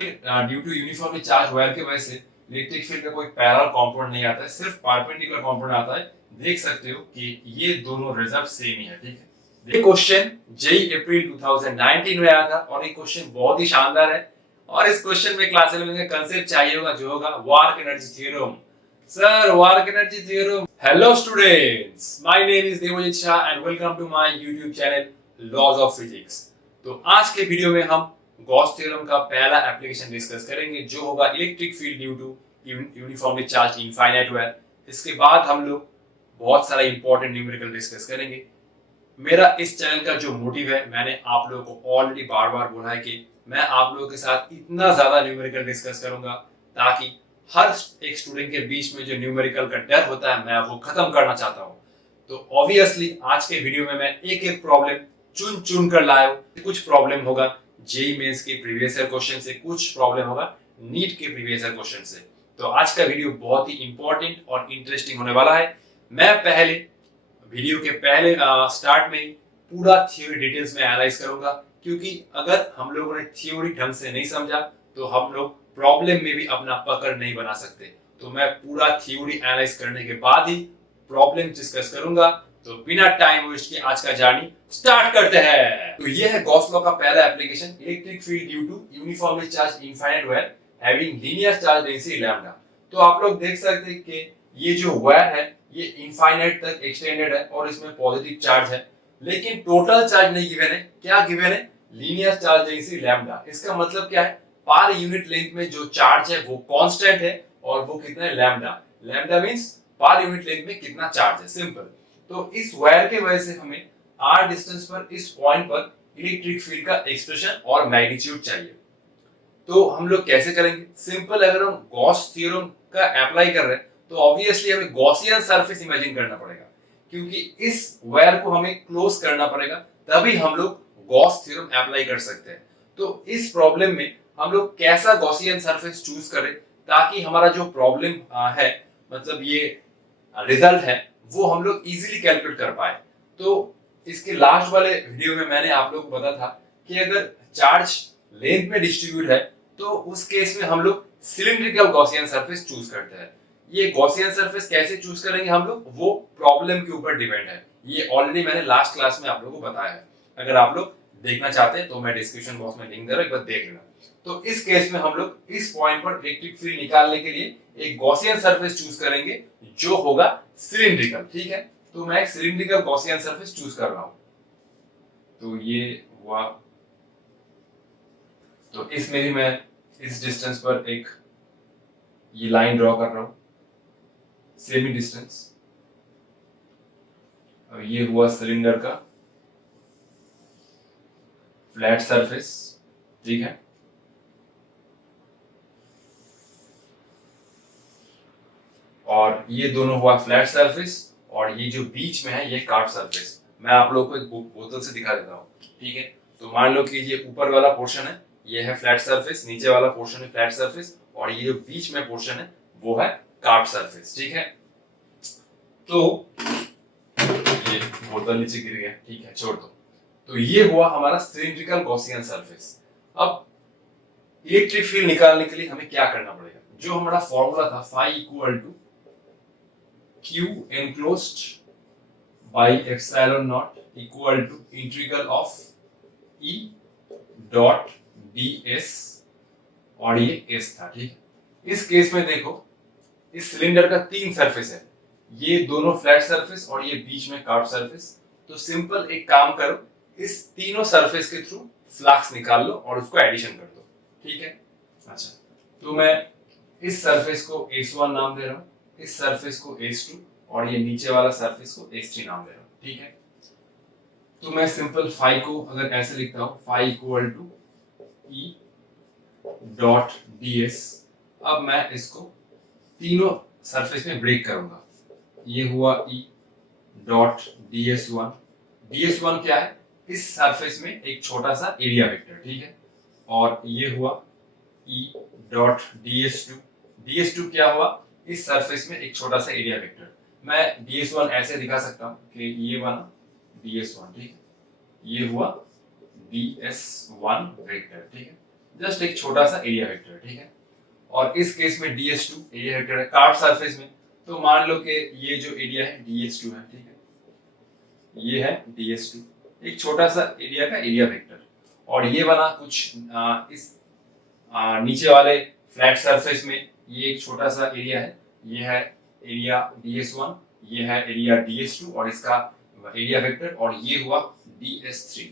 Due to uniformly charge wire के वजह से इलेक्ट्रिक फील्ड का कोई पैरेलल कंपाउंड नहीं आता है, सिर्फ परपेंडिकुलर कंपाउंड आता है। देख सकते हो कि ये दोनों रिजल्ट सेम ही है, ठीक है। ये क्वेश्चन जेई अप्रैल 2019 में आया था और ये क्वेश्चन बहुत ही शानदार है। और इस क्वेश्चन में क्लास 11 का कांसेप्ट चाहिए होगा जो होगा work energy theorem. Sir, work energy theorem. Hello students, my name is Devjeet Shah and welcome to my YouTube channel laws of physics. तो आज के वीडियो में हम गॉस थ्योरम का पहला एप्लीकेशन डिस्कस करेंगे जो होगा electric field due to uniformly charge infinite wire. इसके बाद हम लोग बहुत सारा इंपॉर्टेंट न्यूमेरिकल डिस्कस करेंगे। मेरा इस चैनल का जो मोटिव है, मैंने आप लोगों को ऑलरेडी बार बार बोला है कि मैं आप लोगों के साथ इतना ज्यादा न्यूमेरिकल डिस्कस करूंगा ताकि हर एक स्टूडेंट के बीच में जो न्यूमेरिकल का डर होता है मैं वो खत्म करना चाहता हूं। तो ऑब्वियसली आज के वीडियो में मैं एक एक प्रॉब्लम चुन चुन कर लाया हूं। कुछ प्रॉब्लम होगा जेईई मेंस के प्रीवियस ईयर क्वेश्चन से, कुछ प्रॉब्लम होगा नीट के प्रीवियस ईयर क्वेश्चन से। तो आज का वीडियो बहुत ही इंपॉर्टेंट और इंटरेस्टिंग होने वाला है। मैं पहले वीडियो के पहले स्टार्ट में पूरा थ्योरी डिटेल्स में एनालाइज करूंगा, क्योंकि अगर हम लोगों ने थ्योरी ढंग से नहीं समझा तो हम लोग प्रॉब्लम में भी अपना पकड़ नहीं बना सकते। तो मैं पूरा थ्योरी एनालाइज करने के बाद ही प्रॉब्लम डिस्कस करूंगा। तो बिना टाइम वेस्ट के आज का जर्नी स्टार्ट करते हैं। तो ये है गॉस लॉ का पहला application, electric field due to uniformly charge infinite wire having linear charge density lambda. तो आप लोग देख सकते हैं कि ये जो वायर है ये इनफाइनाइट तक एक्सटेंडेड है और इसमें पॉजिटिव चार्ज है, लेकिन टोटल चार्ज नहीं गिवन है। क्या गिवन है? Linear charge density lambda. इसका मतलब क्या है? पर यूनिट लेंथ में जो चार्ज है वो कांस्टेंट है और वो कितना है? Lambda. Lambda means per unit length में कितना चार्ज है, सिंपल। तो इस वायर के वजह से हमें r डिस्टेंस पर इस पॉइंट पर इलेक्ट्रिक फील्ड का एक्सप्रेशन और मैग्नीट्यूड चाहिए। तो हम लोग कैसे करेंगे? सिंपल, अगर हम गॉस थ्योरम का अप्लाई कर रहे हैं तो ऑब्वियसली हमें गॉसियन सरफेस इमेजिन करना पड़ेगा, क्योंकि इस वायर को हमें क्लोज करना पड़ेगा, तभी हम लोग गॉस थ्योरम अप्लाई कर सकते हैं। तो इस प्रॉब्लम में हम लोग कैसा गॉसियन सरफेस चूज करें ताकि हमारा जो प्रॉब्लम है, मतलब ये रिजल्ट है, वो हम लोग इजीली कैलकुलेट कर पाए। तो इसके लास्ट वाले वीडियो में मैंने आप लोगों को बताया था कि अगर चार्ज लेंथ में डिस्ट्रीब्यूट है तो उस केस में हम लोग सिलिंड्रिकल गॉसियन सरफेस चूज करते हैं। ये गॉसियन सरफेस कैसे चूज करेंगे हम लोग, वो प्रॉब्लम के ऊपर डिपेंड है। ये ऑलरेडी मैंने लास्ट क्लास में आप लोगों को बताया है। अगर आप लोग देखना चाहते हैं तो मैं डिस्क्रिप्शन बॉक्स में लिंक दे रहा हूं, एक बार देख लेना। तो इस केस में हम लोग इस पॉइंट पर इलेक्ट्रिक फील्ड निकालने के लिए एक गॉसियन सरफेस चूज करेंगे जो होगा सिलिंड्रिकल, ठीक है। तो मैं एक सिलिंड्रिकल गॉसियन सरफेस चूज कर रहा हूं। तो ये हुआ। तो इसमें भी मैं इस डिस्टेंस पर एक ये लाइन ड्रॉ कर रहा हूं, सेमी डिस्टेंस। और ये हुआ सिलेंडर का फ्लैट सरफेस, ठीक है। और ये दोनों हुआ फ्लैट सरफेस और ये जो बीच में है ये कार्व सरफेस। मैं आप लोगों को एक बोतल से दिखा देता हूँ, ठीक है। तो मान लो कि ये ऊपर वाला पोर्शन है, ये है फ्लैट सरफेस, नीचे वाला पोर्शन है फ्लैट सरफेस, और ये जो बीच में पोर्शन है वो है कार्व सरफेस, ठीक है। तो ये बोतल नीचे गिर गया, ठीक है, छोड़ दो। तो ये हुआ हमारा सिलिंड्रिकल गॉसियन सरफेस। अब इलेक्ट्रिक फील्ड निकालने के लिए हमें क्या करना पड़ेगा? जो हमारा फॉर्मूला था phi equal to Q enclosed by epsilon naught equal to integral of E dot ds, और ये S था, ठीक है। इस केस में देखो, इस सिलेंडर का तीन सरफेस है, ये दोनों फ्लैट सरफेस और ये बीच में कार्व सरफेस। तो सिंपल एक काम करो, इस तीनों सरफेस के थ्रू फ्लक्स निकाल लो और उसको एडिशन कर दो, ठीक है। अच्छा, तो मैं इस सरफेस को S1 नाम दे रहा हूं, इस सरफेस को S2 और ये नीचे वाला सरफेस को S3 नाम दे रहा हूं, ठीक है। तो मैं सिंपल फाई को अगर ऐसे लिखता हूं, phi equal to E dot ds। अब मैं इसको तीनों सरफेस में ब्रेक करूंगा। ये हुआ E डॉट ds1। ds1 क्या है? इस सरफेस में एक छोटा सा एरिया वेक्टर, ठीक है। और ये हुआ E डॉट ds2। ds2 क्या हुआ? इस सरफेस में एक छोटा सा एरिया वेक्टर। मैं ds1 ऐसे दिखा सकता हूं कि ये बना ds1, ठीक है। ये हुआ ds1 वेक्टर, ठीक है। जस्ट एक छोटा सा एरिया वेक्टर है, ठीक है। और इस केस में ds2 एरिया वेक्टर है कार्ड सरफेस में, तो मान लो कि ये जो एरिया है ds2 है, ठीक है, ये है ds2, एक छोटा सा एरिया का एरिया वेक्टर। और ये बना कुछ इस नीचे वाले फ्लैट सरफेस में ये एक छोटा सा एरिया है, ये है एरिया ds1, ये है एरिया ds2 और इसका एरिया वेक्टर, और ये हुआ ds3।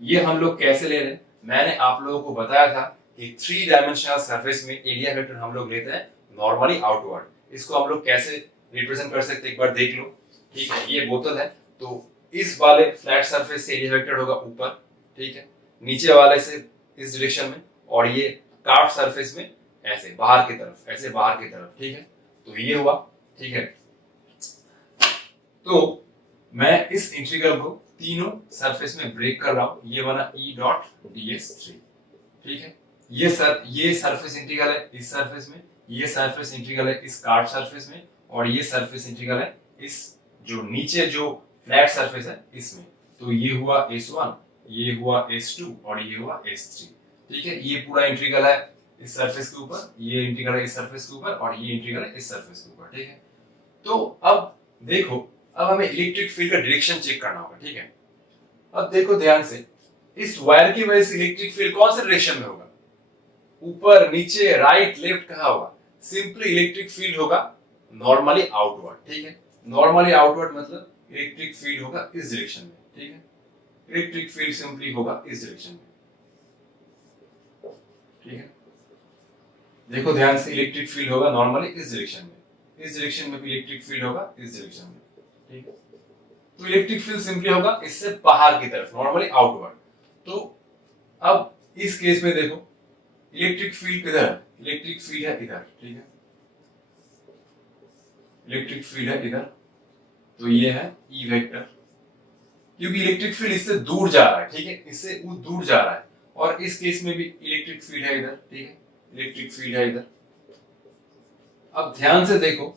ये हम लोग कैसे ले रहे हैं, मैंने आप लोगों को बताया था कि 3 डायमेंशनल सरफेस में एरिया वेक्टर हम लोग लेते हैं नॉर्मली आउटवर्ड। इसको हम लोग कैसे रिप्रेजेंट कर सकते हैं एक बार देख लो, ठीक है। ये बोतल है, तो इस वाले फ्लैट सरफेस से एरिया वेक्टर होगा ऊपर, ठीक है, नीचे वाले से इस डायरेक्शन में, और ये कार्व सरफेस में ऐसे बाहर की तरफ, ऐसे बाहर की तरफ, ठीक है। तो ये हुआ, ठीक है। तो मैं इस इंटीग्रल को तीनों सरफेस में ब्रेक कर रहा हूं, ये बना E डॉट ds3, ठीक है। ये सरफेस इंटीग्रल है इस सरफेस में, ये सरफेस इंटीग्रल है इस कार्व सरफेस में, और ये सरफेस इंटीग्रल है इस जो नीचे जो फ्लैट सरफेस है इसमें। तो ये हुआ S1, ये हुआ S2 और ये हुआ S3, ठीक है। ये पूरा इंटीग्रल है इस सरफेस के ऊपर, ये इंटीग्रल है इस सरफेस के ऊपर, और ये इंटीग्रल है इस सरफेस के ऊपर, ठीक है। तो अब देखो, अब हमें इलेक्ट्रिक फील्ड का डायरेक्शन चेक करना होगा, ठीक है। अब देखो ध्यान से, इस वायर की वजह से इलेक्ट्रिक फील्ड कौन से डायरेक्शन में होगा, ऊपर नीचे राइट लेफ्ट कहां होगा, सिंपली इलेक्ट्रिक फील्ड होगा नॉर्मली आउटवर्ड, ठीक है। नॉर्मली आउटवर्ड मतलब इलेक्ट्रिक फील्ड होगा इस डायरेक्शन में, ठीक है। इलेक्ट्रिक फील्ड सिंपली होगा इस डायरेक्शन में, ठीक है। देखो ध्यान से, इलेक्ट्रिक फील्ड होगा नॉर्मली इस डायरेक्शन में, इस डायरेक्शन में भी इलेक्ट्रिक फील्ड होगा इस डायरेक्शन में, ठीक है। तो इलेक्ट्रिक फील्ड सिंपली होगा इससे बाहर की तरफ, नॉर्मली आउटवर्ड। तो अब इस केस में देखो, इलेक्ट्रिक फील्ड किधर है, इलेक्ट्रिक फील्ड है इधर, ठीक है। इलेक्ट्रिक फील्ड है इधर, तो ये है E वेक्टर, क्योंकि इलेक्ट्रिक फील्ड इससे दूर जा रहा है, ठीक है, इससे वो दूर जा रहा है। और इस केस में भी इलेक्ट्रिक फील्ड है इधर, ठीक है, इलेक्ट्रिक फील्ड है इधर। अब ध्यान से देखो,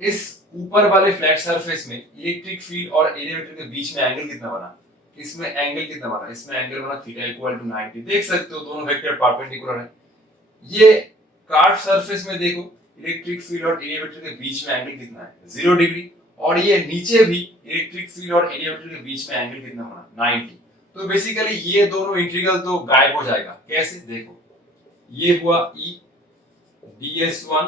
इस ऊपर वाले फ्लैट सरफेस में इलेक्ट्रिक फील्ड और एरिया वेक्टर के बीच में एंगल कितना बना, इसमें एंगल कितना बना, इसमें एंगल बना थीटा इक्वल टू 90। देख सकते हो दोनों वेक्टर परपेंडिकुलर है। ये कार्व सरफेस में देखो, इलेक्ट्रिक फील्ड और एरिया वेक्टर के बीच में एंगल कितना है, 0 डिग्री। और ये नीचे भी इलेक्ट्रिक फील्ड और एरिया वेक्टर के बीच में एंगल कितना बना, 90। तो बेसिकली ये दोनों इंटीग्रल तो गायब हो जाएगा। कैसे, देखो, ये हुआ E ds1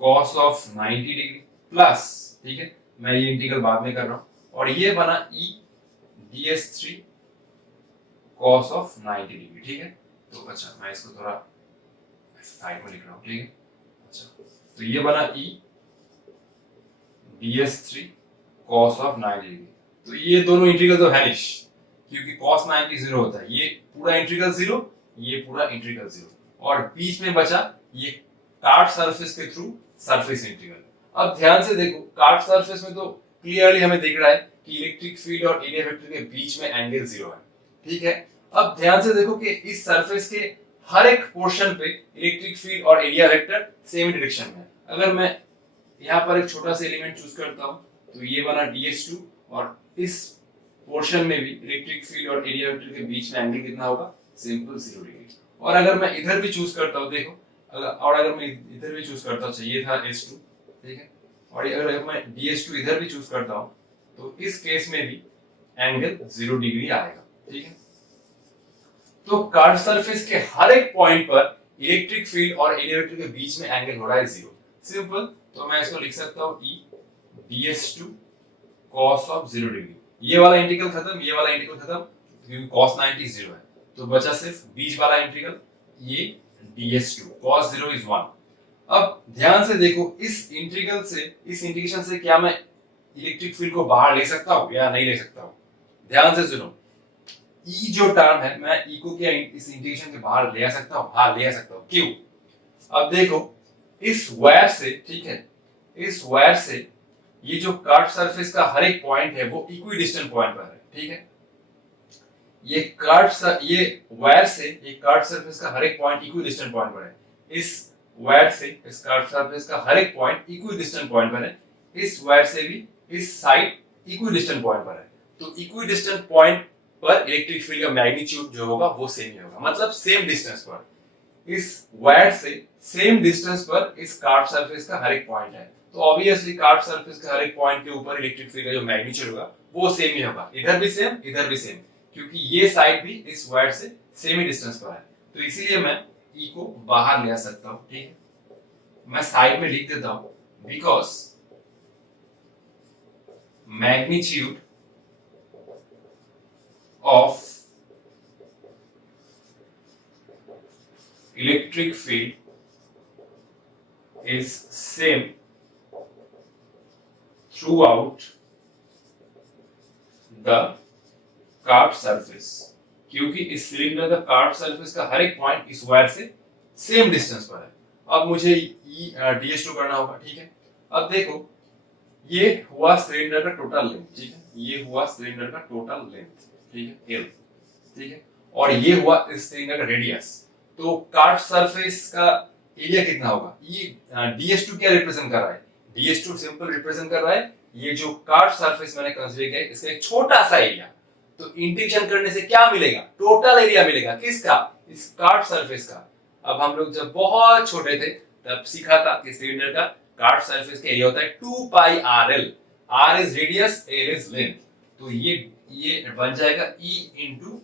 cos of 90 degree plus, ठीक है, मैं ये इंटीग्रल बाद में कर रहा हूं, और ये बना E ds3 cos of 90 degree, ठीक है। तो अच्छा, मैं इसको थोड़ा साइड में लिख रहा हूं, ठीक है। अच्छा, तो ये बना E ds3 cos of 90 degree. तो ये दोनों इंटीग्रल तो वैनिश, क्योंकि cos 90 0 होता है, ये पूरा इंटीग्रल 0, ये पूरा इंटीग्रल 0, और बीच में बचा ये कार्व सरफेस के थ्रू सरफेस इंटीग्रल। अब ध्यान से देखो, कार्व सरफेस में तो क्लियरली हमें दिख रहा है कि इलेक्ट्रिक फील्ड और एरिया वेक्टर के बीच में एंगल 0 है, ठीक है। अब ध्यान से देखो कि इस सरफेस के हर एक पोर्शन पे इलेक्ट्रिक फील्ड और एरिया वेक्टर सेम डायरेक्शन में है। अगर मैं यहाँ पर एक छोटा सा एलिमेंट चूज करता हूँ, तो ये बना ds2, और इस पोर्शन में भी इलेक्ट्रिक फील्ड और एरिया वेक्टर के बीच में एंगल कितना होगा, सिंपल 0 डिग्री। और अगर मैं इधर भी चूज करता हूँ, देखो, अगर मैं इधर भी चूज करता हूँ, ये था S2, ठीक है, और अगर मैं ds2 इधर भी चूज करता हूँ, तो इस केस में भी एंगल 0 डिग्री आएगा, ठीक है। तो कार्व सरफेस के हर एक पॉइंट पर इलेक्ट्रिक फील्ड और एरिया वेक्टर के बीच में एंगल हो रहा है 0, सिंपल। तो मैं इसको लिख सकता हूँ E ds2 cos of 0 degree. ये वाला इंटीग्रल खत्म, ये वाला इंटीग्रल खत्म, क्योंकि cos 90 0 है, तो बचा सिर्फ बीच वाला इंटीग्रल, ये ds2 cos 0 is 1। अब ध्यान से देखो, इस इंटीग्रल से, इस इंटीग्रेशन से क्या मैं इलेक्ट्रिक फील्ड को बाहर ले सकता हूँ या नहीं ले सकता हूँ? ध्यान से सुनो, E जो टर्म है, मैं E को क्या इस इंटीग्रेशन के बाहर ले आ सकता हूँ? हाँ, ले आ सकता हूँ। क्यों? अब देखो, इस वायर से, ठीक है, इस वायर से ये जो कर्व सरफेस का हर एक पॉइंट है वो इक्वी डिस्टेंट पॉइंट पर है, ठीक है। ये वायर से ये कर्व सरफेस का हर एक पॉइंट इक्वी डिस्टेंट पॉइंट पर है। इस वायर से इस कर्व सरफेस का हर एक पॉइंट इक्वी डिस्टेंट पॉइंट पर है। इस वायर से भी इस साइड इक्वी डिस्टेंट पॉइंट पर है। तो इक्वी डिस्टेंट पॉइंट पर इलेक्ट्रिक फील्ड का मैग्नीट्यूड जो होगा वो सेम ही होगा, मतलब सेम डिस्टेंस पर इस वायर से सेम डिस्टेंस पर इस कार्व सरफेस का हर एक पॉइंट है, तो ऑब्वियसली कार्व सरफेस का हर एक पॉइंट के ऊपर इलेक्ट्रिक फील्ड का जो मैग्नीट्यूड होगा वो सेम ही होगा, इधर भी सेम इधर भी सेम, क्योंकि ये साइड भी इस वायर से सेम ही डिस्टेंस पर है। तो इसीलिए मैं E को बाहर ले आ सकता हूं, ठीक है, मैं साइड में लिख देता हूं, because magnitude of electric field is same throughout the curved surface, क्योंकि इस सिलेंडर का कर्व्ड सरफेस का हर एक पॉइंट इस वायर से सेम डिस्टेंस पर है। अब मुझे DS2 करना होगा, ठीक है। अब देखो ये हुआ सिलेंडर का टोटल लेंथ, ठीक है, ये हुआ सिलेंडर का टोटल लेंथ, ठीक है, L, ठीक है, और ये हुआ इस सिलेंडर का रेडियस। तो कर्व्ड सरफेस का एरिया कितना होगा, ये DS2 क्या रिप्रेजेंट कर रहा है, DS2 सिंपल रिप्रेजेंट कर रहा है ये जो कर्व्ड सरफेस मैंने कंसीडर किया है इसका एक छोटा सा एरिया। तो इंटीग्रेशन करने से क्या मिलेगा, टोटल एरिया मिलेगा, किसका, इस कर्व्ड सरफेस का। अब हम लोग जब बहुत छोटे थे तब सीखा था कि सिलेंडर का कर्व्ड सरफेस का एरिया होता है 2 पाई RL, R is radius, L is length, तो ये बन जाएगा E into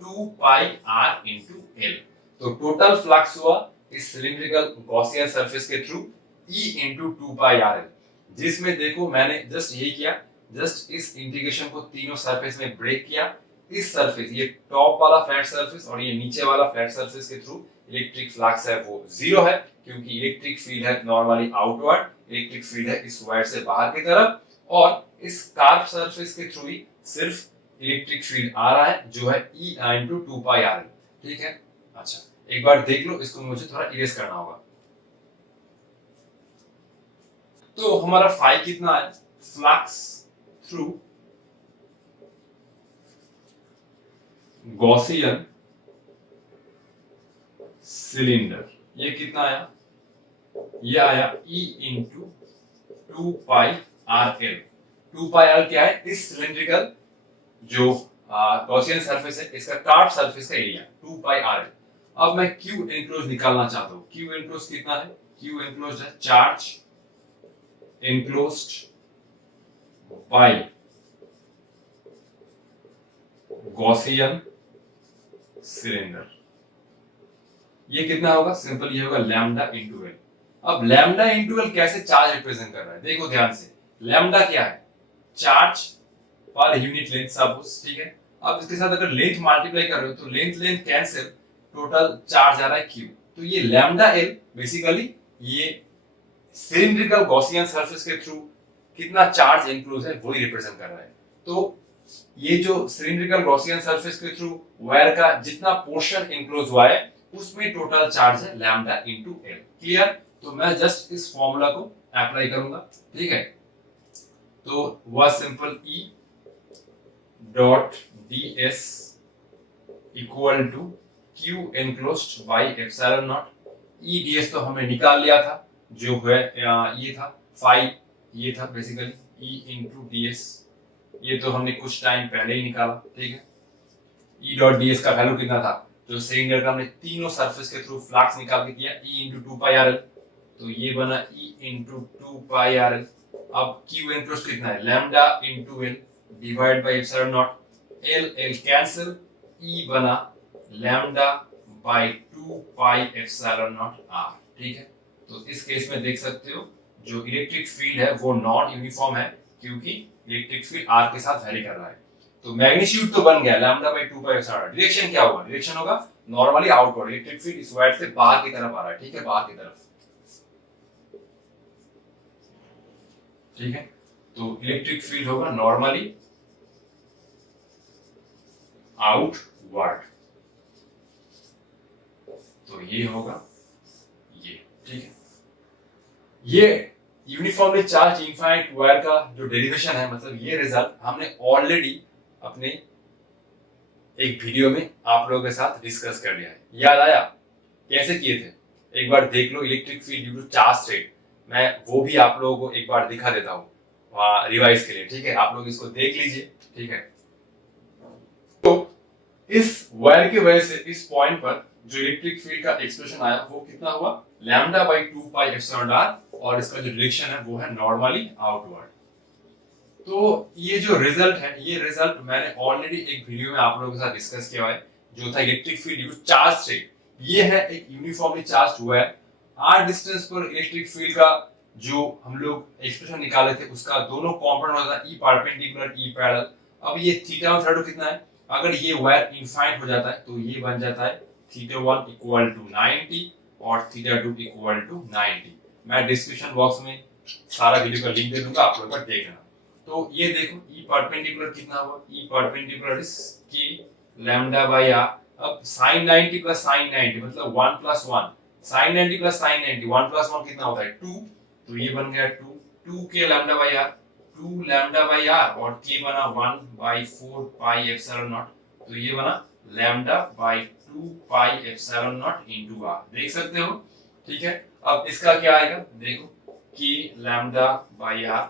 2 पाई R into L। तो टोटल फ्लक्स हुआ इस सिलिंड्रिकल गॉसियन सरफेस के थ्रू E into 2 पाई RL, जिसमें देखो मैंने जस्ट यही किया, जस्ट इस इंटीग्रेशन को तीनों सरफेस में ब्रेक किया। इस सरफेस, ये टॉप वाला फ्लैट सरफेस और ये नीचे वाला फ्लैट सरफेस के थ्रू इलेक्ट्रिक फ्लक्स है वो जीरो है, क्योंकि इलेक्ट्रिक फील्ड है नॉर्मली आउटवर्ड, इलेक्ट्रिक फील्ड है इस वायर से बाहर की तरफ, और इस कर्व सरफेस के थ्रू ही सिर्फ इलेक्ट्रिक फील्ड आ रहा है जो है E into 2 पाई RL, ठीक है। अच्छा एक बार देख लो, इसको मुझे थोड़ा इरेज करना होगा। तो हमारा फाई कितना है, फ्लक्स थ्रू गॉसियन सिलेंडर, ये कितना आया, ये आया E into 2 पाई RL। 2 पाई RL क्या है, इस सिलेंड्रिकल जो गॉसियन सरफेस है इसका कर्व्ड सरफेस का एरिया 2 पाई RL। अब मैं Q एनक्लोज निकालना चाहता हूं, Q एनक्लोज कितना है, Q एनक्लोज है charge enclosed by Gaussian cylinder, ये कितना होगा, सिंपल ये होगा लैम्डा इंटू एल। अब लैम्डा इंटू एल कैसे चार्ज रिप्रेजेंट कर रहा है, देखो ध्यान से, लैम्डा क्या है, charge per unit length suppose, ठीक है। अब इसके साथ अगर लेंथ मल्टीप्लाई कर रहे हो तो length length cancel, total charge आ रहा है क्यू, तो ये लैम्डा एल बेसिकली ये सिलिंड्रिकल गॉसियन सरफेस के थ्रू कितना चार्ज एनक्लोज है वही रिप्रेजेंट कर रहा है। तो ये जो सिलिंड्रिकल गॉसियन सरफेस के थ्रू वायर का जितना पोर्शन एनक्लोज हुआ है उसमें टोटल चार्ज है लैम्डा इनटू एल, क्लियर। तो मैं जस्ट इस फॉर्मूला को अप्लाई करूंगा, ठीक है। तो वह simple E dot ds equal to Q enclosed by epsilon naught, E ds तो हमने निकाल लिया था, जो है ये था फाई, ये था बेसिकली E into ds, ये तो हमने कुछ टाइम पहले ही निकाला, ठीक है। E डॉट ds का वैल्यू कितना था, जो सिलेंडर का हमने तीनों सरफेस के थ्रू फ्लक्स निकाल के किया E into 2 पाई RL, तो ये बना E into 2 पाई RL। अब Q enclosed कितना है, lambda into L divide by epsilon not, L L cancel, E बना lambda by 2 pi epsilon not R, ठीक है। तो इस केस में देख सकते हो जो इलेक्ट्रिक फील्ड है वो नॉन यूनिफॉर्म है, क्योंकि इलेक्ट्रिक फील्ड R के साथ वैरी कर रहा है। तो मैग्नीट्यूड तो बन गया lambda by 2 pi epsilon, direction क्या होगा, डायरेक्शन होगा नॉर्मली आउटवर्ड, इलेक्ट्रिक फील्ड इस वायर से बाहर की तरफ आ रहा है, ठीक है, बाहर की तरफ, ठीक है। तो इलेक्ट्रिक फील्ड होगा नॉर्मली आउटवर्ड, तो ये होगा ये, ठीक है। ये यूनिफॉर्मली चार्ज इनफाइनाइट वायर का जो डेरिवेशन है, मतलब ये रिजल्ट हमने ऑलरेडी अपने एक वीडियो में आप लोगों के साथ डिस्कस कर लिया है, याद आया कैसे किए थे, एक बार देख लो। Electric field due to charge state, मैं वो भी आप लोगों को एक बार दिखा देता हूँ रिवाइज के लिए, ठीक है, आप लोग इसको देख लीजिए, ठीक है। इस वायर की वजह से इस पॉइंट पर जो इलेक्ट्रिक फील्ड का एक्सप्रेशन आया वो कितना हुआ, lambda by 2 pi epsilon r, और इसका जो डायरेक्शन है वो है नॉर्मली आउटवर्ड। तो ये जो रिजल्ट है, ये रिजल्ट मैंने ऑलरेडी एक वीडियो में आप लोगों के साथ डिस्कस किया है, जो था electric field due to charge state. ये है एक uniformly charged wire, r distance पर इलेक्ट्रिक फील्ड का जो हम लोग एक्सप्रेशन निकाले थे उसका दोनों कंपोनेंट होता है, ई परपेंडिकुलर ई पैरेलल। अब ये थीटा और थीटा कितना है, अगर ये वायर इनफाइनाइट हो जाता है तो ये बन जाता है θ1 इक्वल टू 90 और θ2 इक्वल टू 90। मैं डिस्क्रिप्शन बॉक्स में सारा वीडियो का लिंक दे दूंगा, आप लोग देखना। तो ये देखो ई परपेंडिकुलर कितना हुआ, ई परपेंडिकुलर इज के लैम्डा बाय आर। अब sin 90 प्लस sin 90 मतलब 1 plus 1, sin 90 plus sin 90 1 plus 1 कितना होता है 2, तो ये बन गया 2 k lambda by r, 2 lambda by r, और के बना 1 बाय 4 पाई एप्सिलॉन नॉट, तो ये बना lambda by 2 pi epsilon naught into r. देख सकते हो, ठीक है। अब इसका क्या आएगा, देखो कि lambda by r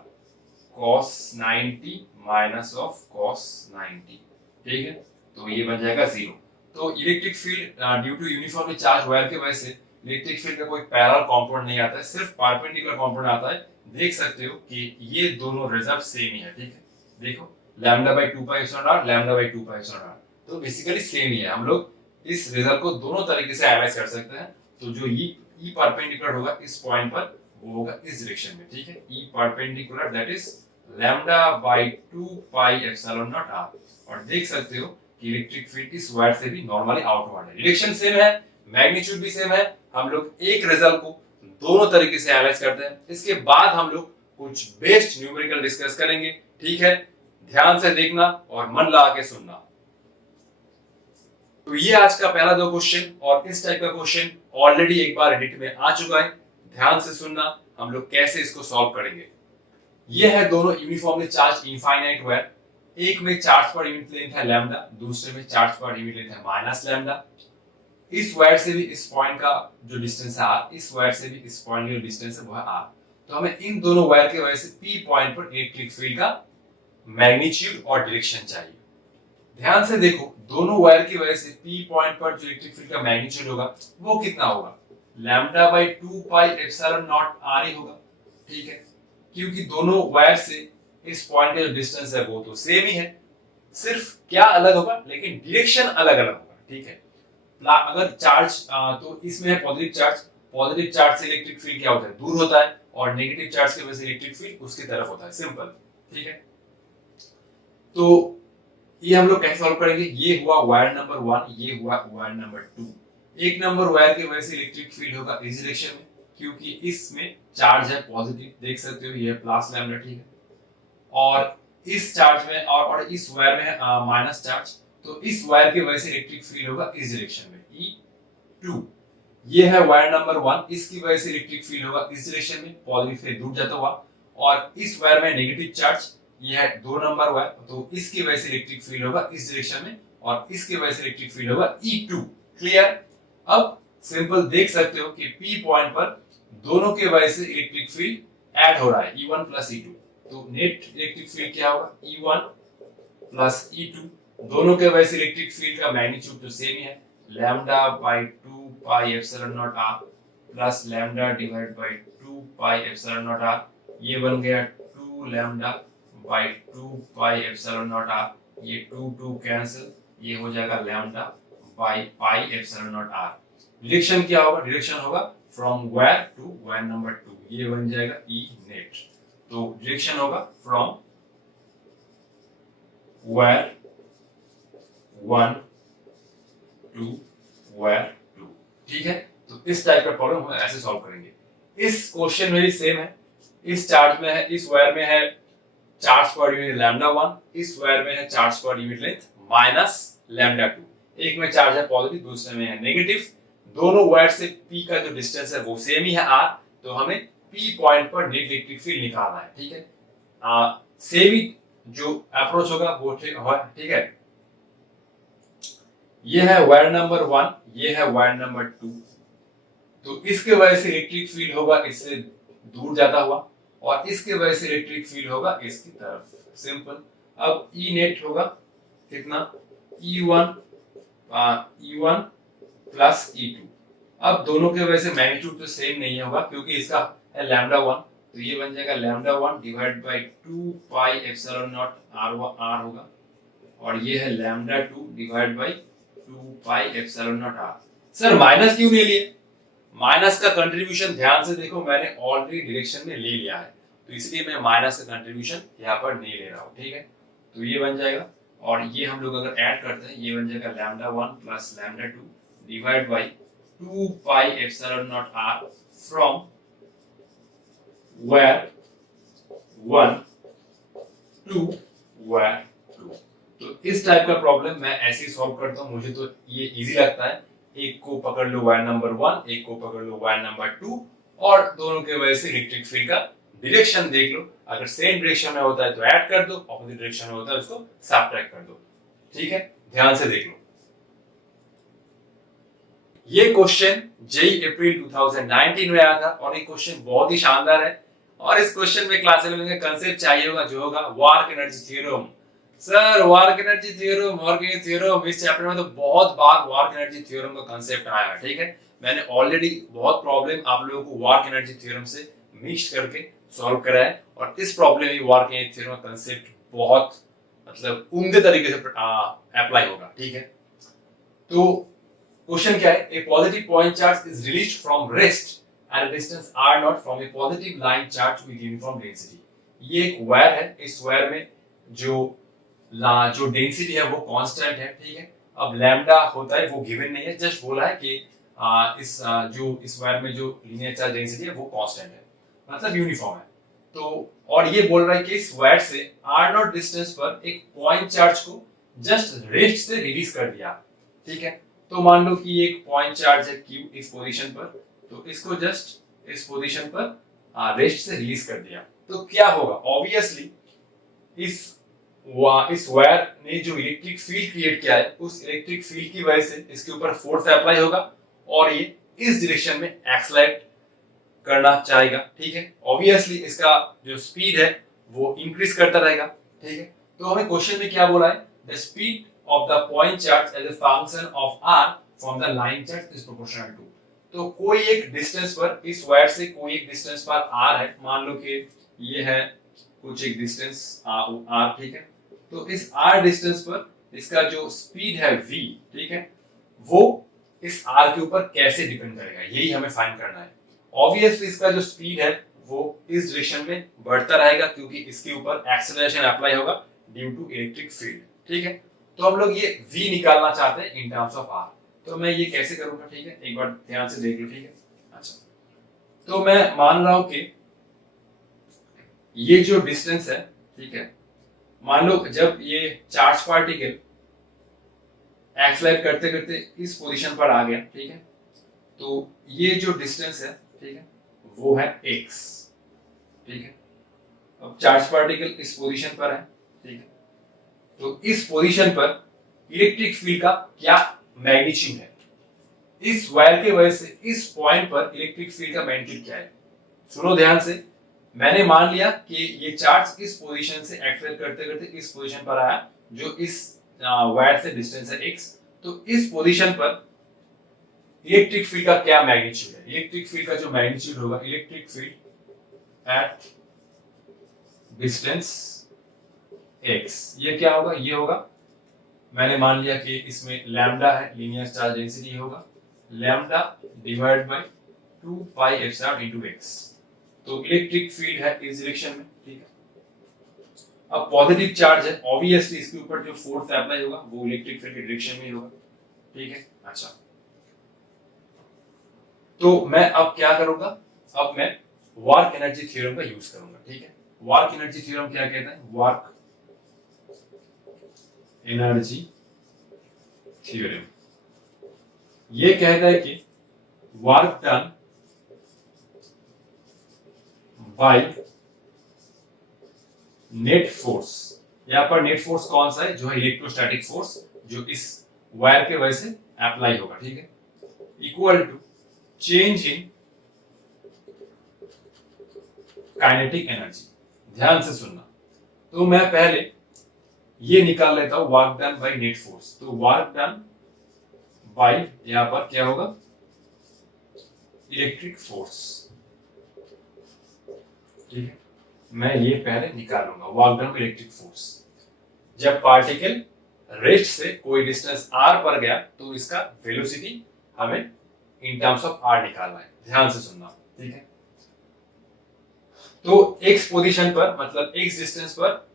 cos 90 minus of cos 90, ठीक है, तो ये बन जाएगा 0। तो electric field due to uniformly charge wire की वजह से इलेक्ट्रिक फील्ड का कोई पैरेलल कंपोनेंट नहीं आता है, सिर्फ परपेंडिकुलर कंपोनेंट आता है। देख सकते हो कि ये दोनों रिजल्ट सेम ही है, ठीक है। देखो lambda by 2 pi epsilon r, lambda by 2 pi epsilon r, तो बेसिकली सेम ही है। हम लोग इस रिजल्ट को दोनों तरीके से एनालाइज कर सकते हैं। तो जो ई परपेंडिकुलर होगा इस पॉइंट पर वो होगा इस डायरेक्शन में, ठीक है। E perpendicular that is lambda by 2 pi epsilon naught r, और देख सकते हो कि इलेक्ट्रिक फील्ड इस वायर से भी नॉर्मली आउटवर्ड है, डायरेक्शन सेम है, मैग्नीट्यूड भी सेम है। हम लोग एक रिजल्ट को दोनों तरीके से एनालाइज करते हैं। इसके बाद हम लोग कुछ बेस्ट न्यूमेरिकल डिस्कस करेंगे, ठीक है। ध्यान से देखना और मन लगा के सुनना। तो ये आज का पहला 2 क्वेश्चन, और इस टाइप का क्वेश्चन ऑलरेडी एक बार एडिट में आ चुका है। ध्यान से सुनना हम लोग कैसे इसको सॉल्व करेंगे। ये है दोनों यूनिफॉर्मली चार्ज इनफाइनाइट वायर, एक में चार्ज पर यूनिट लेंथ है लैम्डा, दूसरे में चार्ज पर यूनिट लेंथ है माइनस लैम्डा। इस वायर से भी इस पॉइंट का जो डिस्टेंस है आर, इस वायर से भी इस पॉइंट का जो डिस्टेंस है वो है आर। तो हमें इन दोनों वायर की वजह से पी पॉइंट पर इलेक्ट्रिक फील्ड का मैग्नीट्यूड और डायरेक्शन चाहिए। ध्यान से देखो, दोनों वायर की वजह से पी पॉइंट पर जो इलेक्ट्रिक फील्ड का मैग्नीट्यूड होगा वो कितना होगा, lambda by 2 pi epsilon naught R ही होगा, ठीक है। क्योंकि दोनों वायर से इस पॉइंट का जो डिस्टेंस है वो तो सेम ही है, सिर्फ क्या अलग होगा, लेकिन डायरेक्शन अलग अलग होगा, ठीक है। अगर चार्ज तो इसमें है पॉजिटिव चार्ज, पॉजिटिव चार्ज से इलेक्ट्रिक फील्ड क्या होता है, दूर होता है, और नेगेटिव चार्ज की वजह से इलेक्ट्रिक फील्ड उसकी तरफ होता है, सिंपल, ठीक है। तो ये हम लोग कैसे सॉल्व करेंगे, ये हुआ वायर नंबर 1, ये हुआ वायर नंबर 2। एक नंबर वायर की वजह से इलेक्ट्रिक फील्ड होगा इस डायरेक्शन में, क्योंकि इसमें चार्ज है पॉजिटिव, देख सकते हो ये प्लस लैम्डा, ठीक है। और इस चार्ज में और इस वायर में है माइनस चार्ज, तो इस वायर की वजह से इलेक्ट्रिक फील्ड होगा इस डायरेक्शन में E2। ये है वायर नंबर 1, इसकी वजह से इलेक्ट्रिक फील्ड होगा इस डायरेक्शन में, पॉजिटिव से दूर जाता हुआ। और इस वायर में नेगेटिव चार्ज, ये है 2 नंबर वायर, तो इसकी वजह से इलेक्ट्रिक फील्ड होगा इस डायरेक्शन में, और इसकी वजह से इलेक्ट्रिक फील्ड होगा E2। क्लियर। अब सिंपल देख सकते हो कि P पॉइंट पर दोनों के वजह से इलेक्ट्रिक फील्ड ऐड हो रहा है E1 प्लस E2, तो नेट इलेक्ट्रिक फील्ड क्या होगा E1 प्लस E2। दोनों के वजह से इलेक्ट्रिक फील्ड का मैग्नीट्यूड तो सेम ही है, lambda by 2 pi epsilon naught r plus lambda divide by 2 pi epsilon naught r, ये बन गया 2 lambda by 2 pi epsilon naught r, ये 2 कैंसिल, ये हो जाएगा lambda by pi epsilon naught r. Direction क्या होगा, डायरेक्शन होगा from wire to wire number 2, ये बन जाएगा E नेट। तो डायरेक्शन होगा फ्रॉम वायर 1 टू वायर 2, ठीक है। तो इस टाइप का प्रॉब्लम हम ऐसे सॉल्व करेंगे। इस क्वेश्चन में भी सेम है, इस चार्ज में है, इस वायर में है चार्ज पर यूनिट लैम्डा 1, इस वायर में है charge per unit length minus lambda 2। एक में चार्ज है पॉजिटिव, दूसरे में है नेगेटिव। दोनों वायर से P का जो डिस्टेंस है वो सेम ही है R, तो हमें P पॉइंट पर नेट इलेक्ट्रिक फील्ड निकालना है, ठीक है। सेम ही जो अप्रोच होगा वो ठीक है। ये है वायर नंबर 1, ये है वायर नंबर 2, तो इसके वजह से इलेक्ट्रिक फील्ड होगा इससे दूर जाता हुआ, और इसके वजह से इलेक्ट्रिक फील्ड होगा इसकी तरफ, सिंपल। अब E नेट होगा कितना, E1 E1 प्लस E2। अब दोनों के वजह से मैग्नीट्यूड तो सेम नहीं होगा क्योंकि इसका है लैम्डा 1, तो ये बन जाएगा lambda 1 divide by 2 pi epsilon not R होगा, और ये है lambda 2 divide by 2 pi epsilon not R। Sir minus क्यों नहीं लिए? माइनस का कंट्रीब्यूशन ध्यान से देखो, मैंने ऑलरेडी डायरेक्शन में ले लिया है, तो इसलिए मैं माइनस का कंट्रीब्यूशन यहाँ पर नहीं ले रहा हूँ, ठीक है। तो ये बन जाएगा, और ये हम लोग अगर ऐड करते हैं ये बन जाएगा lambda 1 plus lambda 2 divide by 2 pi epsilon not R from where 1 to where 2। तो इस टाइप का प्रॉब्लम मैं ऐसे ही सॉल्व करता हूँ, मुझे तो ये इजी लगता है। एक को पकड़ लो वायर नंबर 1, एक को पकड़ लो वायर नंबर 2, और दोनों के वजह से इलेक्ट्रिक फील्ड का डायरेक्शन देख लो, अगर सेम डायरेक्शन में होता है तो ऐड कर दो, ऑपोजिट डायरेक्शन में होता है उसको सब्ट्रैक्ट कर दो, ठीक है। ध्यान से देख लो, ये क्वेश्चन जेई अप्रैल 2019 में आया था, और ये क्वेश्चन बहुत ही शानदार है, और इस क्वेश्चन में क्लास 11 का कांसेप्ट चाहिए होगा जो होगा work energy theorem. Sir work energy theorem इस चैप्टर में तो बहुत बार वर्क एनर्जी थ्योरम का कांसेप्ट आया है, ठीक है। मैंने ऑलरेडी बहुत प्रॉब्लम आप लोगों को वर्क एनर्जी थ्योरम से मिक्स करके सॉल्व करा है, और इस प्रॉब्लम में वर्क एनर्जी थ्योरम का कांसेप्ट बहुत मतलब उम्दे तरीके से अप्लाई होगा, ठीक है। तो क्वेश्चन क्या है? A positive point charge is released from rest at a distance r0 from a positive line charge with uniform density। ये एक वायर है, इस वायर में जो डेंसिटी है वो कांस्टेंट है, ठीक है। अब लैम्डा होता है वो गिवन नहीं है, जस्ट बोला है कि इस वायर में जो लीनियर चार्ज डेंसिटी है वो कांस्टेंट है, मतलब यूनिफॉर्म है। तो और ये बोल रहा है कि इस वायर से r0 डिस्टेंस पर एक पॉइंट चार्ज को जस्ट रेस्ट से रिलीज कर दिया, ठीक है। तो मान लो कि एक पॉइंट चार्ज है Q इस पोजीशन पर, तो इसको जस्ट इस पोजीशन पर रेस्ट से रिलीज कर दिया, तो क्या होगा? ऑब्वियसली इस वायर ने जो इलेक्ट्रिक फील्ड क्रिएट किया है, उस इलेक्ट्रिक फील्ड की वजह से इसके ऊपर फोर्स अप्लाई होगा, और ये इस डायरेक्शन में एक्सलेट करना चाहेगा, ठीक है। ऑब्वियसली इसका जो स्पीड है वो इंक्रीज करता रहेगा, ठीक है। तो हमें क्वेश्चन में क्या बोला है? The speed of the point charge as a function of r from the line charge is proportional to. तो कोई एक डिस्टेंस पर, इस वायर से कोई एक डिस्टेंस पर r है, मान लो कि ये है कुछ एक डिस्टेंस r, ठीक है। तो इस r डिस्टेंस पर इसका जो स्पीड है v, ठीक है, वो इस r के ऊपर कैसे डिपेंड करेगा, यही हमें फाइंड करना है। ऑब्वियसली इसका जो स्पीड है वो इस डायरेक्शन में बढ़ता रहेगा क्योंकि इसके ऊपर एक्सेलरेशन अप्लाई होगा ड्यू टू इलेक्ट्रिक फील्ड, ठीक है। तो हम लोग ये v निकालना चाहते हैं इन टर्म्स ऑफ r। तो मैं ये कैसे करूंगा, ठीक है, एक बार ध्यान से देख लो, ठीक है। अच्छा, तो मैं मान रहा हूं कि ये जो डिस्टेंस है, ठीक है, मान लो जब ये चार्ज पार्टिकल एक्सलेट करते करते इस पोजीशन पर आ गया, ठीक है, तो ये जो डिस्टेंस है, ठीक है, वो है x, ठीक है। अब चार्ज पार्टिकल इस पोजीशन पर है, ठीक है, तो इस पोजीशन पर इलेक्ट्रिक फील्ड का क्या मैग्नीट्यूड है? इस वायर के वजह से इस पॉइंट पर इलेक्ट्रिक फील्ड का मैग्नीट्यूड क्या है? सुनो ध्यान से, मैंने मान लिया कि ये चार्ज इस पोजीशन से एक्सलेट करते करते इस पोजीशन पर आया, जो इस वायर से डिस्टेंस है x। तो इस पोजीशन पर इलेक्ट्रिक फील्ड का क्या मैग्नीट्यूड है? इलेक्ट्रिक फील्ड का जो मैग्नीट्यूड होगा, electric field at distance x, ये क्या होगा? ये होगा, मैंने मान लिया कि इसमें लैम्डा है, लीनियर चार्ज डेंसिटी होगा, lambda divide by 2 pi epsilon into x। तो इलेक्ट्रिक फील्ड है इस डायरेक्शन में, ठीक है। अब पॉजिटिव चार्ज है, ऑब्वियसली इसके ऊपर जो फोर्स अप्लाई होगा वो इलेक्ट्रिक फील्ड की डायरेक्शन में ही होगा, ठीक है। अच्छा, तो मैं अब क्या करूंगा? अब मैं वर्क एनर्जी थ्योरम का यूज करूंगा, ठीक है। वर्क एनर्जी थ्योरम क्या कहता है? वर्क एनर्जी थ्योरम ये कहता है कि work done by net force. यहां पर नेट फोर्स कौन सा है? जो है इलेक्ट्रोस्टैटिक फोर्स, जो इस वायर के वजह से अप्लाई होगा, ठीक है, equal to change in kinetic energy. ध्यान से सुनना। तो मैं पहले ये निकाल लेता हूं work done by net force. तो वर्क डन बाय यहां पर क्या होगा, इलेक्ट्रिक फोर्स, ठीक है। मैं ये पहले निकाल लूंगा work done by electric force. जब पार्टिकल रेस्ट से कोई डिस्टेंस r पर गया तो इसका वेलोसिटी हमें इन टर्म्स ऑफ r निकालना है, ध्यान से सुनना, ठीक है। तो x पोजीशन पर मतलब x डिस्टेंस पर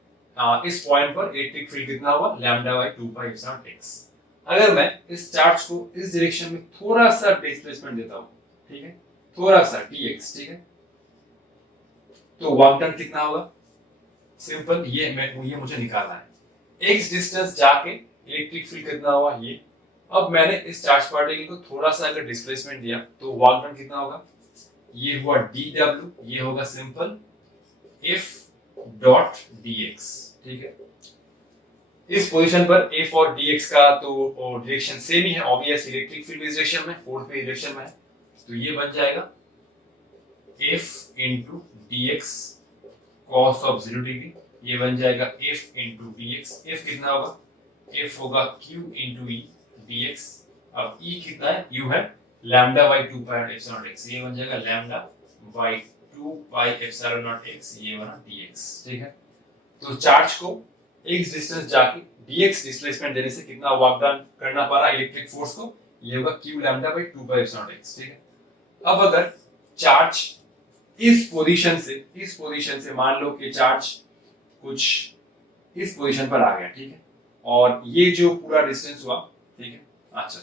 इस पॉइंट पर इलेक्ट्रिक फील्ड कितना हुआ, lambda by 2 pi epsilon x। अगर मैं इस चार्ज को इस डायरेक्शन में थोड़ा सा डिस्प्लेसमेंट देता हूं, ठीक है, थोड़ा सा dx, ठीक है, तो वर्क डन कितना होगा, सिंपल, ये मुझे निकालना है। x डिस्टेंस जाके इलेक्ट्रिक फील्ड कितना हुआ ये। अब मैंने इस चार्ज पार्टिकल को थोड़ा सा अगर डिस्प्लेसमेंट दिया तो वर्क डन कितना होगा, ये हुआ dw, ये होगा सिंपल f डॉट dx, ठीक है। इस पोजीशन पर f और dx का तो डायरेक्शन सेम ही है, ऑब्वियस इलेक्ट्रिक फील्ड इस डायरेक्शन में, फोर्स भी डायरेक्शन में है, तो ये बन जाएगा f into dx cos of 0 degree, ये बन जाएगा f into dx। f कितना होगा, f होगा q into e dx। अब e कितना है, u है, lambda by 2 pi epsilon x, ये बन जाएगा lambda by 2 pi epsilon not x, ये बना dx, ठीक है। तो चार्ज को x डिस्टेंस जाके dx डिस्प्लेसमेंट देने से कितना वर्क डन करना पड़ा इलेक्ट्रिक फोर्स को, ये होगा q lambda by 2 pi epsilon x, ठीक है। अब अगर चार्ज इस पोजीशन से मान लो कि चार्ज कुछ इस पोजीशन पर आ गया, ठीक है, और ये जो पूरा डिस्टेंस हुआ, ठीक है, अच्छा,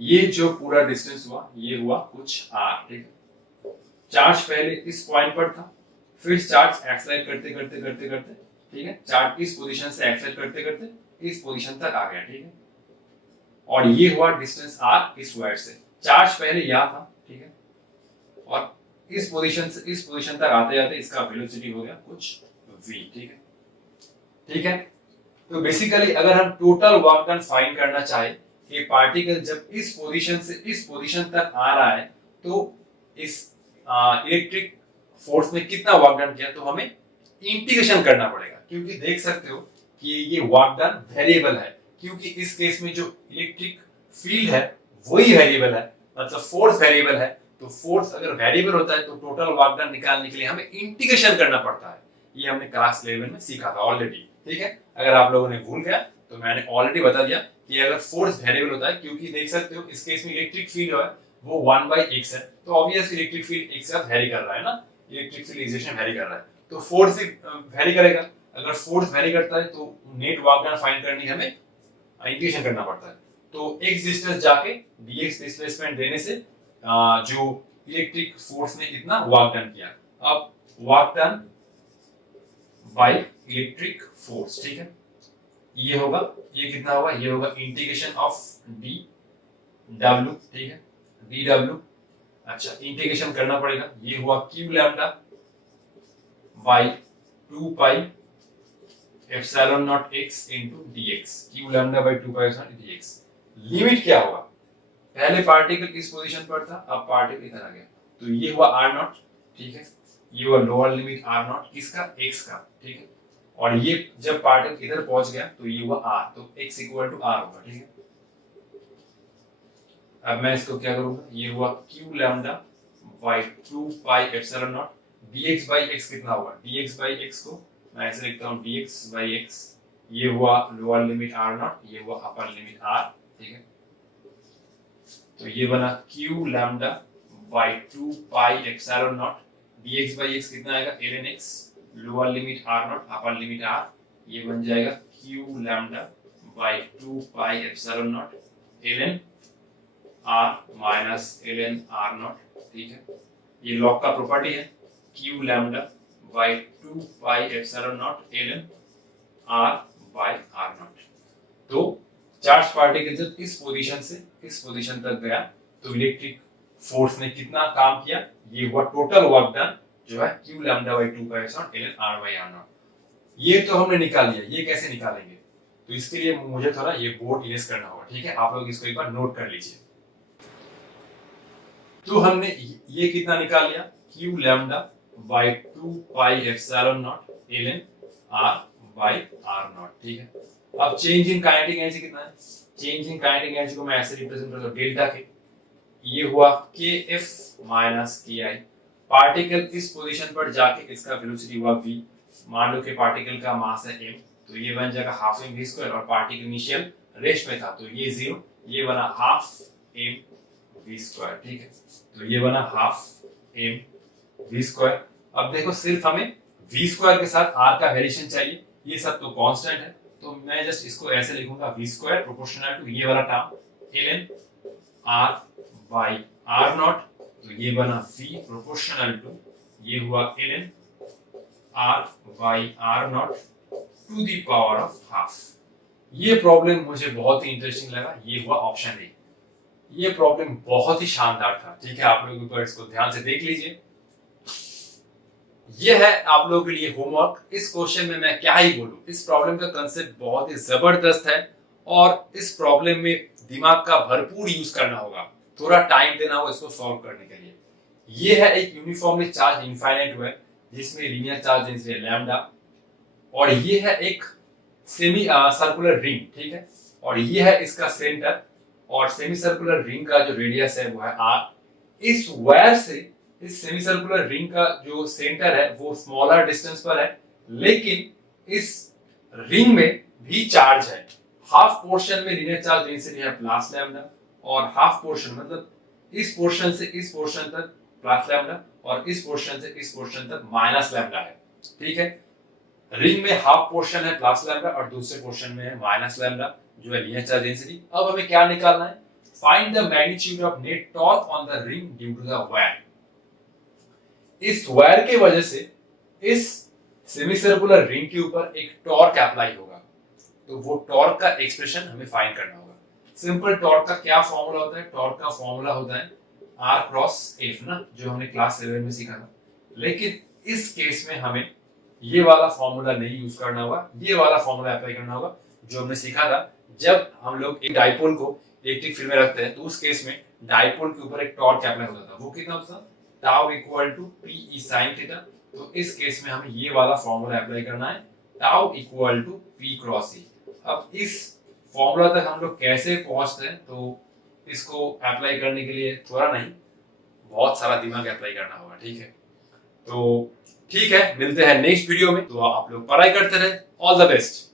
ये जो पूरा डिस्टेंस हुआ ये हुआ कुछ r, ठीक है। चार्ज पहले इस पॉइंट पर था, फिर चार्ज एक्सेलरेट करते करते करते करते, ठीक है, चार्ज इस पोजीशन से एक्सेलरेट करते करते इस पोजीशन तक आ गया, ठीक है, और ये हुआ डिस्टेंस r इस वायर से। चार्ज पहले यहां था, ठीक है, और इस पोजीशन से इस पोजीशन तक आते जाते इसका वेलोसिटी हो गया कुछ v, ठीक है, ठीक है। तो बेसिकली अगर हम टोटल वर्क डन फाइंड करना चाहे कि पार्टिकल जब इस पोजीशन से इस पोजीशन तक आ रहा है तो इस इलेक्ट्रिक फोर्स में कितना वर्क डन किया, तो हमें इंटीग्रेशन करना पड़ेगा, क्योंकि देख सकते हो कि ये वर्क डन वेरिएबल है, क्योंकि इस केस में जो इलेक्ट्रिक फील्ड है वही वेरिएबल है, मतलब फोर्स वेरिएबल है। तो फोर्स अगर वेरिएबल होता है तो टोटल वर्क डन निकालने के लिए हमें इंटीग्रेशन करना पड़ता है। ये हमने क्लास 11 में सीखा था ऑलरेडी, ठीक है। अगर आप लोगों ने भूल गया तो मैंने ऑलरेडी बता दिया कि अगर फोर्स वेरिएबल होता है, क्योंकि देख सकते हो इस केस में इलेक्ट्रिक फील्ड है वो 1/x है, तो ऑब्वियस इलेक्ट्रिक फील्ड x का वेरी कर रहा है ना, इलेक्ट्रिक फील्ड इक्वेशन वेरी कर रहा है, तो फोर्स भी वेरी करेगा। अगर फोर्स वेरी करता है तो नेट वर्क डन फाइंड करने हमें इंटीग्रेशन करना पड़ता है। तो x डिस्टेंस जाके dx डिस्प्लेसमेंट देने से जो इलेक्ट्रिक फोर्स ने इतना वर्क डन किया। अब work done by electric force, ठीक है, ये होगा, ये कितना होगा, ये होगा इंटीग्रेशन ऑफ d w, ठीक है, dw। अच्छा, इंटीग्रेशन करना पड़ेगा, ये हुआ q lambda by 2 pi epsilon not x into dx, q lambda by 2 pi epsilon dx। Limit क्या होगा, पहले पार्टिकल इस पोजीशन पर था, अब पार्टिकल इधर आ गया, तो ये हुआ r नॉट, ठीक है, ये हुआ लोअर लिमिट r नॉट किसका, x का, ठीक है, और ये जब पार्टिकल इधर पहुंच गया तो ये हुआ r, तो x इक्वल टू r होगा, ठीक है। अब मैं इसको क्या करूंगा, ये हुआ q lambda by 2 pi epsilon naught dx by x कितना होगा, dx बाय x को मैं ऐसे लिखता हूं dx बाय x, ये हुआ लोअर लिमिट r नॉट, ये हुआ अपर लिमिट r, ठीक है। तो ये बना q lambda by 2 pi epsilon naught dx by x कितना आएगा, ln x, lower limit r naught upper limit r, ये बन जाएगा q lambda by 2 pi epsilon naught ln r minus ln r naught, ठीक है। ये लॉग का property है, q lambda by 2 pi epsilon naught ln r by r naught. तो charge particle जब इस पोजीशन से इस पोजीशन तक गया तो इलेक्ट्रिक फोर्स ने कितना काम किया, ये हुआ टोटल वर्क डन जो है q lambda by 2 pi epsilon ln r by r naught. ये तो हमने निकाल लिया, ये कैसे निकालेंगे, तो इसके लिए मुझे थोड़ा ये बोर्ड इरेज करना होगा, ठीक है, आप लोग इसको एक बार नोट कर लीजिए। तो हमने ये कितना निकाल लिया, q lambda by 2 pi epsilon naught ln r by r naught, ठीक है। अब चेंज इन काइनेटिक एनर्जी कितना है? चेंज इन काइनेटिक एनर्जी को मैं ऐसे रिप्रेजेंट करता हूं डेल्टा के, ये हुआ के एफ माइनस के आई। पार्टिकल इस पोजीशन पर जाके इसका वेलोसिटी हुआ v। मान लो कि पार्टिकल का मास है m, तो ये बन जाएगा हाफ एम वी स्क्वायर, और पार्टिकल इनिशियल रेस्ट में था तो ये 0, ये बना हाफ एम वी स्क्वायर, ठीक है। तो ये बना हाफ एम वी स्क्वायर। अब देखो सिर्फ हमें वी स्क्वायर के साथ आर का वेरिएशन चाहिए, ये सब तो कांस्टेंट है, तो मैं जस्ट इसको ऐसे लिखूंगा वी स्क्वायर प्रोपोर्शनल टू ये वाला term ln r by r naught, तो ये बना v प्रोपोर्शनल टू ये हुआ ln r by r naught to the power of half. ये प्रॉब्लम मुझे बहुत ही इंटरेस्टिंग लगा, ये हुआ ऑप्शन ए। ये प्रॉब्लम बहुत ही शानदार था, ठीक है। आप लोग इसको ध्यान से देख लीजिए। ये है आप लोगों के लिए होमवर्क। इस क्वेश्चन में मैं क्या ही बोलूं, इस प्रॉब्लम का कंसेप्ट बहुत ही जबरदस्त है और इस प्रॉब्लम में दिमाग का भरपूर यूज करना होगा, थोड़ा टाइम देना होगा इसको सॉल्व करने के लिए। ये है एक यूनिफॉर्मली चार्ज इनफाइनाइट वेल जिसमें लीनियर चार्ज डेंसिटी है लैम्डा, और ये है एक सेमी सर्कुलर रिंग, ठीक है। और ये है इसका सेंटर, और सेमी सर्कुलर रिंग का जो रेडियस है वो है r। इस वायर से इस सेमी सर्कुलर रिंग का जो सेंटर है वो स्मॉलर डिस्टेंस पर है, लेकिन इस रिंग में भी चार्ज है। हाफ पोर्शन में लीनियर चार्ज डेंसिटी है प्लस लैम्डा, और हाफ पोर्शन मतलब इस पोर्शन से इस पोर्शन तक प्लस लैम्डा, और इस पोर्शन से इस पोर्शन तक माइनस लैम्डा है, ठीक है। रिंग में हाफ पोर्शन है प्लस लैम्डा और दूसरे पोर्शन में है माइनस लैम्डा जो है लीनियर चार्ज डेंसिटी। अब हमें क्या निकालना है? Find the magnitude of net torque on the ring due to the wire. इस वायर के वजह से इस सेमी सर्कुलर रिंग के ऊपर एक टॉर्क अप्लाई होगा, तो वो टॉर्क का एक्सप्रेशन हमें फाइंड करना होगा। सिंपल टॉर्क का क्या फॉर्मूला होता है? टॉर्क का फॉर्मूला होता है R क्रॉस F ना, जो हमने क्लास 7 में सीखा था। लेकिन इस केस में हमें ये वाला फॉर्मूला नहीं यूज करना होगा, ये वाला फॉर्मूला अप्लाई करना होगा जो हमने सीखा था जब हम लोग एक डाइपोल को इलेक्ट्रिक फील्ड में रखते हैं, तो उस केस में डाइपोल के ऊपर एक टॉर्क अप्लाई होता था। वो कितना होता था? Tau equal to p E sine theta. तो इस केस में हमें ये वाला फॉर्मूला अप्लाई करना है, tau equal to P cross E. अब इस फॉर्मूला तक हम लोग कैसे पहुंचते हैं, तो इसको अप्लाई करने के लिए थोड़ा नहीं बहुत सारा दिमाग अप्लाई करना होगा, ठीक है। तो ठीक है, मिलते हैं नेक्स्ट वीडियो में। तो आप लोग पढ़ाई करते रहे। All the best.